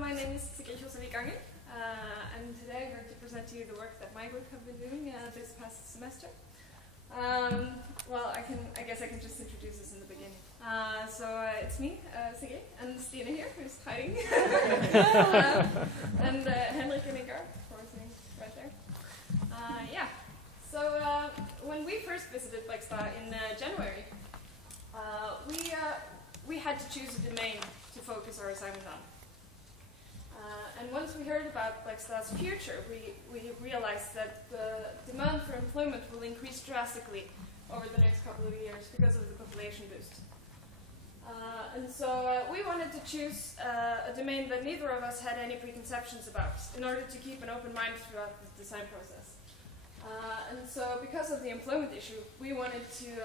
my name is Sigrid, and today I'm going to present to you the work that my group have been doing this past semester. Well, I guess I can just introduce this in the beginning. It's me, Sigrid, and Stine here, who's hiding, and Henrik and Ingar, of course, right there. When we first visited Blackstad in January, we had to choose a domain to focus our assignment on. And once we heard about Blackstad's future, we realized that the demand for employment will increase drastically over the next couple of years because of the population boost. We wanted to choose a domain that neither of us had any preconceptions about in order to keep an open mind throughout the design process. Because of the employment issue, we wanted to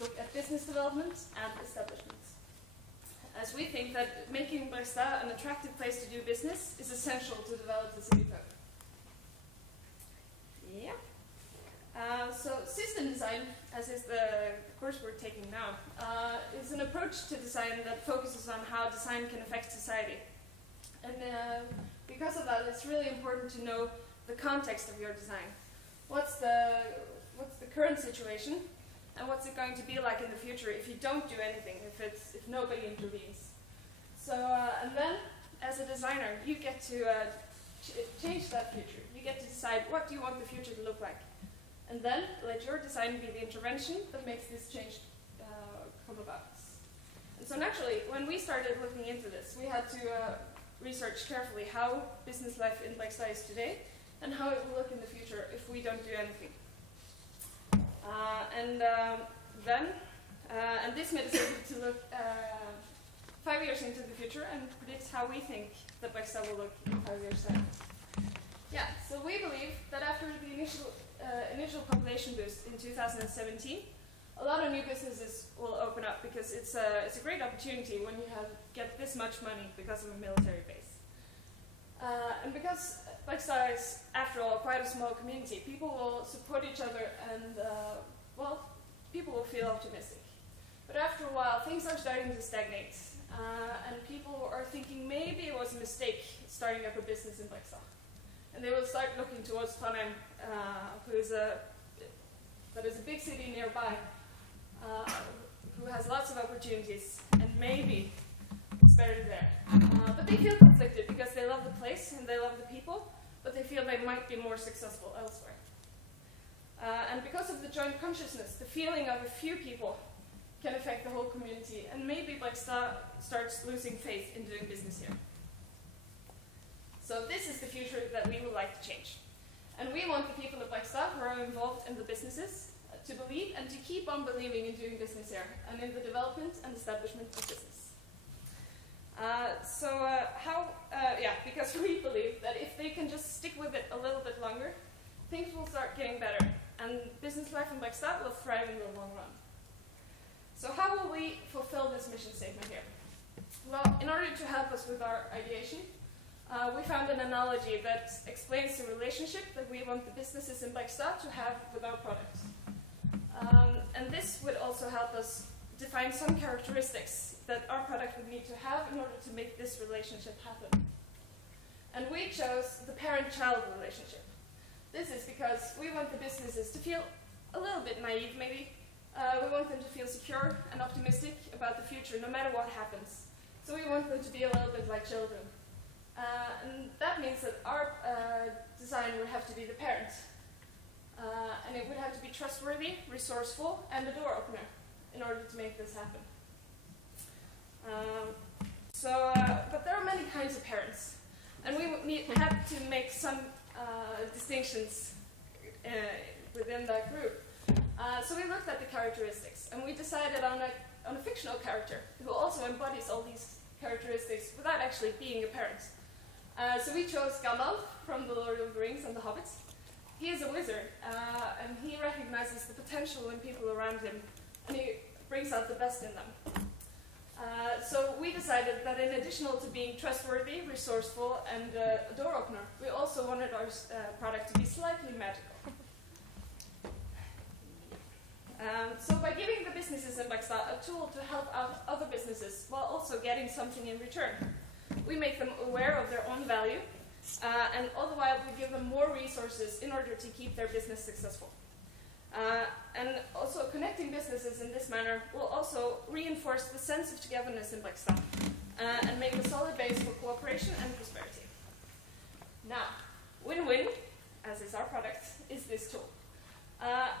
look at business development and establishment, as we think that making Blackstad an attractive place to do business is essential to develop the city further. Yeah. System design, as is the course we're taking now, is an approach to design that focuses on how design can affect society. And because of that, it's really important to know the context of your design. What's the current situation, and what's it going to be like in the future if you don't do anything, if nobody intervenes. And then, as a designer, you get to change that future. You get to decide what do you want the future to look like. And then let your design be the intervention that makes this change come about. And so naturally, when we started looking into this, we had to research carefully how business life in Blackstad is today and how it will look in the future if we don't do anything. And this made us able to look 5 years into the future and predict how we think that Blackstad will look in 5 years' time. Yeah, so we believe that after the initial population boost in 2017, a lot of new businesses will open up because it's a great opportunity when you get this much money because of a military base. And because Blackstad is, after all, quite a small community, people will support each other and, people will feel optimistic. But after a while, things are starting to stagnate, and people are thinking maybe it was a mistake starting up a business in Blackstad. And they will start looking towards Trondheim, that is a big city nearby, who has lots of opportunities, and maybe it's better there. But they feel conflicted because they love the place and they love the people, but they feel they might be more successful elsewhere. And because of the joint consciousness, the feeling of a few people can affect the whole community, and maybe Blackstad starts losing faith in doing business here. So this is the future that we would like to change. And we want the people of Blackstad who are involved in the businesses to believe and to keep on believing in doing business here and in the development and establishment of business. Because we believe that if they can just stick with it a little bit longer, things will start getting better, and business life in Blackstad will thrive in the long run. So how will we fulfill this mission statement here? Well, in order to help us with our ideation, we found an analogy that explains the relationship that we want the businesses in Blackstad to have with our product. And this would also help us define some characteristics that our product would need to have in order to make this relationship happen. And we chose the parent-child relationship. This is because we want the businesses to feel a little bit naive, maybe. We want them to feel secure and optimistic about the future, no matter what happens. So we want them to be a little bit like children. And that means that our design would have to be the parent. And it would have to be trustworthy, resourceful, and a door opener in order to make this happen. But there are many kinds of parents, and we have to make some distinctions within that group. So we looked at the characteristics, and we decided on a fictional character who also embodies all these characteristics without actually being a parent. So we chose Gandalf from The Lord of the Rings and The Hobbits. He is a wizard, and he recognizes the potential in people around him, and he brings out the best in them. So we decided that in addition to being trustworthy, resourceful, and a door opener, we also wanted our product to be slightly magical. So by giving the businesses in Blackstad a tool to help out other businesses while also getting something in return, we make them aware of their own value, and all the while we give them more resources in order to keep their business successful. And also connecting businesses in this manner will also reinforce the sense of togetherness in Blackstone and make a solid base for cooperation and prosperity. Now, win-win, as is our product, is this tool.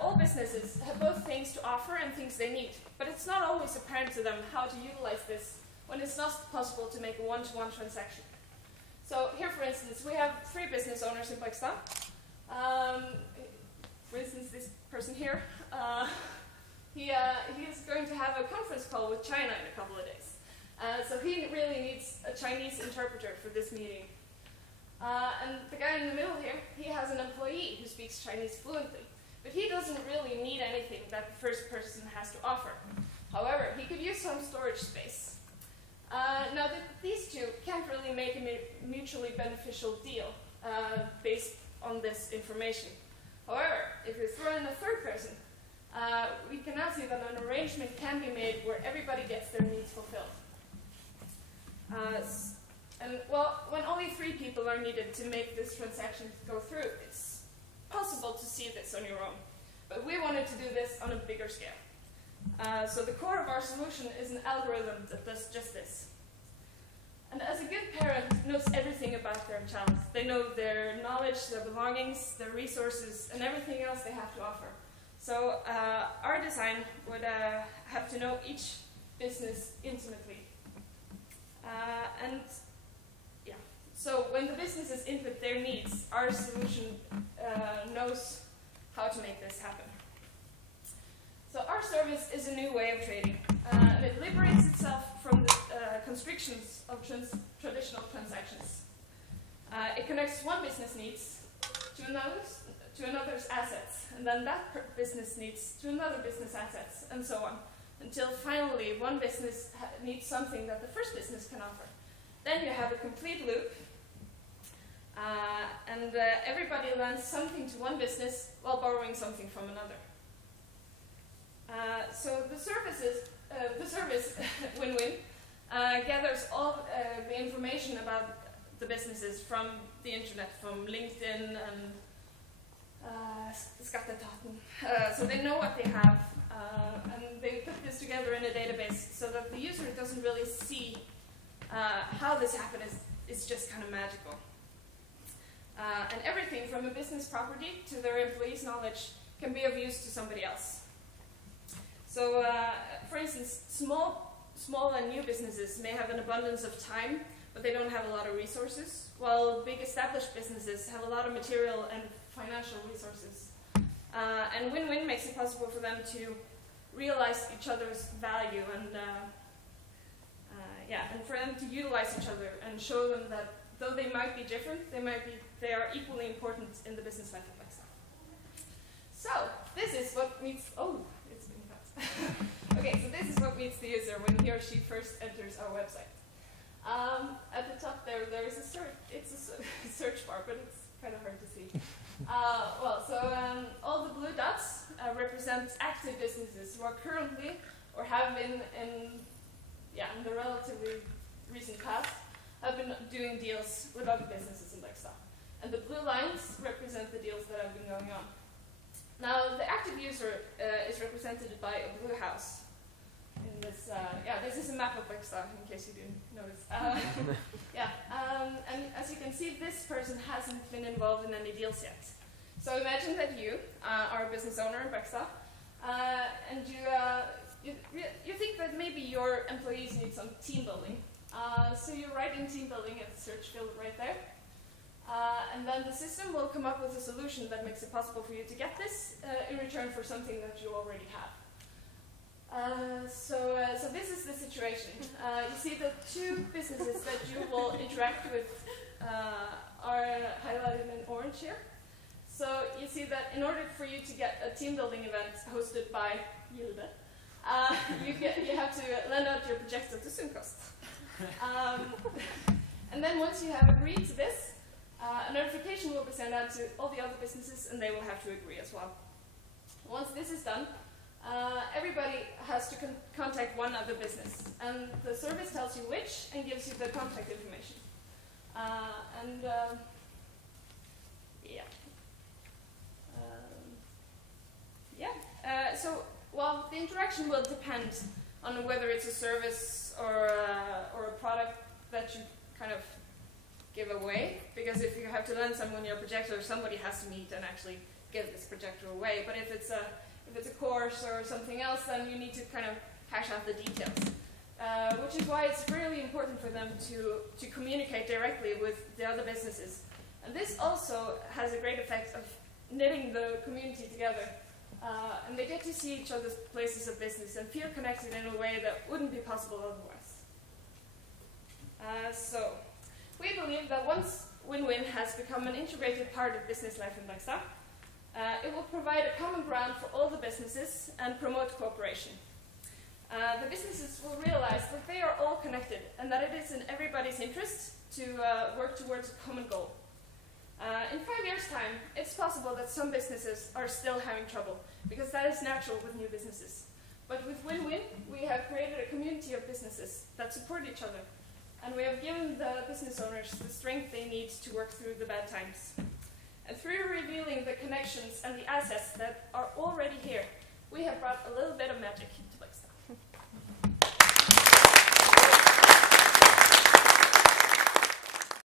All businesses have both things to offer and things they need, but it's not always apparent to them how to utilize this when it's not possible to make a one-to-one transaction. So here, for instance, we have 3 business owners in Blackstone. For instance, this person here, he is going to have a conference call with China in a couple of days. So he really needs a Chinese interpreter for this meeting. And the guy in the middle here, he has an employee who speaks Chinese fluently. But he doesn't really need anything that the first person has to offer. However, he could use some storage space. Now, these two can't really make a mutually beneficial deal based on this information. However, if you throw in a third person, we can now see that an arrangement can be made where everybody gets their needs fulfilled. And well, when only 3 people are needed to make this transaction go through, it's possible to see this on your own. But we wanted to do this on a bigger scale. So the core of our solution is an algorithm that does just this. And as a good parent knows everything about their child. They know their knowledge, their belongings, their resources, and everything else they have to offer. So our design would have to know each business intimately. And yeah, so when the businesses input their needs, our solution knows how to make this happen. So our service is a new way of trading, and it liberates itself from the constrictions of traditional transactions. It connects one business needs to another's assets, and then that business needs to another business assets, and so on, until finally one business needs something that the first business can offer. Then you have a complete loop, and everybody lends something to one business while borrowing something from another. So the service win-win gathers all the information about the businesses from the internet, from LinkedIn and Skatteetaten. So they know what they have, and they put this together in a database so that the user doesn't really see how this happened. Is just kind of magical. And everything from a business property to their employees' knowledge can be of use to somebody else. So, for instance, small and new businesses may have an abundance of time, but they don't have a lot of resources, while big established businesses have a lot of material and financial resources. And win-win makes it possible for them to realize each other's value and for them to utilize each other and show them that though they might be different, they are equally important in the business life of Blackstone. So this is what meets. It's been fast. Okay, so this is what meets the user when he or she first enters our website. At the top there is a search. It's a search bar, but it's kind of hard to see. All the blue dots represent active businesses who are currently or have been in the relatively recent past have been doing deals with other businesses in Blackstone. And the blue lines represent the deals that have been going on. Now, the active user is represented by a blue house. In this, this is a map of Blackstone, in case you didn't notice. And as you can see, this person hasn't been involved in any deals yet. So imagine that you are a business owner in Blackstone, and you think that maybe your employees need some team building. So you write in team building at the search field right there. And then the system will come up with a solution that makes it possible for you to get this in return for something that you already have. So this is the situation. You see the 2 businesses that you will interact with are highlighted in orange here. So you see that in order for you to get a team building event hosted by Gilde, you have to lend out your projected to Sunkost. And then once you have agreed to this, a notification will be sent out to all the other businesses, and they will have to agree as well. Once this is done, everybody has to contact one other business, and the service tells you which and gives you the contact information. So, well, the interaction will depend on whether it's a service or a product that you kind of give away, because if you have to lend someone your projector, somebody has to meet and actually give this projector away. But if it's a course or something else, then you need to kind of hash out the details. Which is why it's really important for them to communicate directly with the other businesses. And this also has a great effect of knitting the community together. And they get to see each other's places of business and feel connected in a way that wouldn't be possible otherwise. So, we believe that once win-win has become an integrated part of business life in Blackstad, it will provide a common ground for all the businesses and promote cooperation. The businesses will realize that they are all connected and that it is in everybody's interest to work towards a common goal. In 5 years' time, it's possible that some businesses are still having trouble, because that is natural with new businesses. But with win-win, we have created a community of businesses that support each other, and we have given the business owners the strength they need to work through the bad times. And through revealing the connections and the assets that are already here, we have brought a little bit of magic to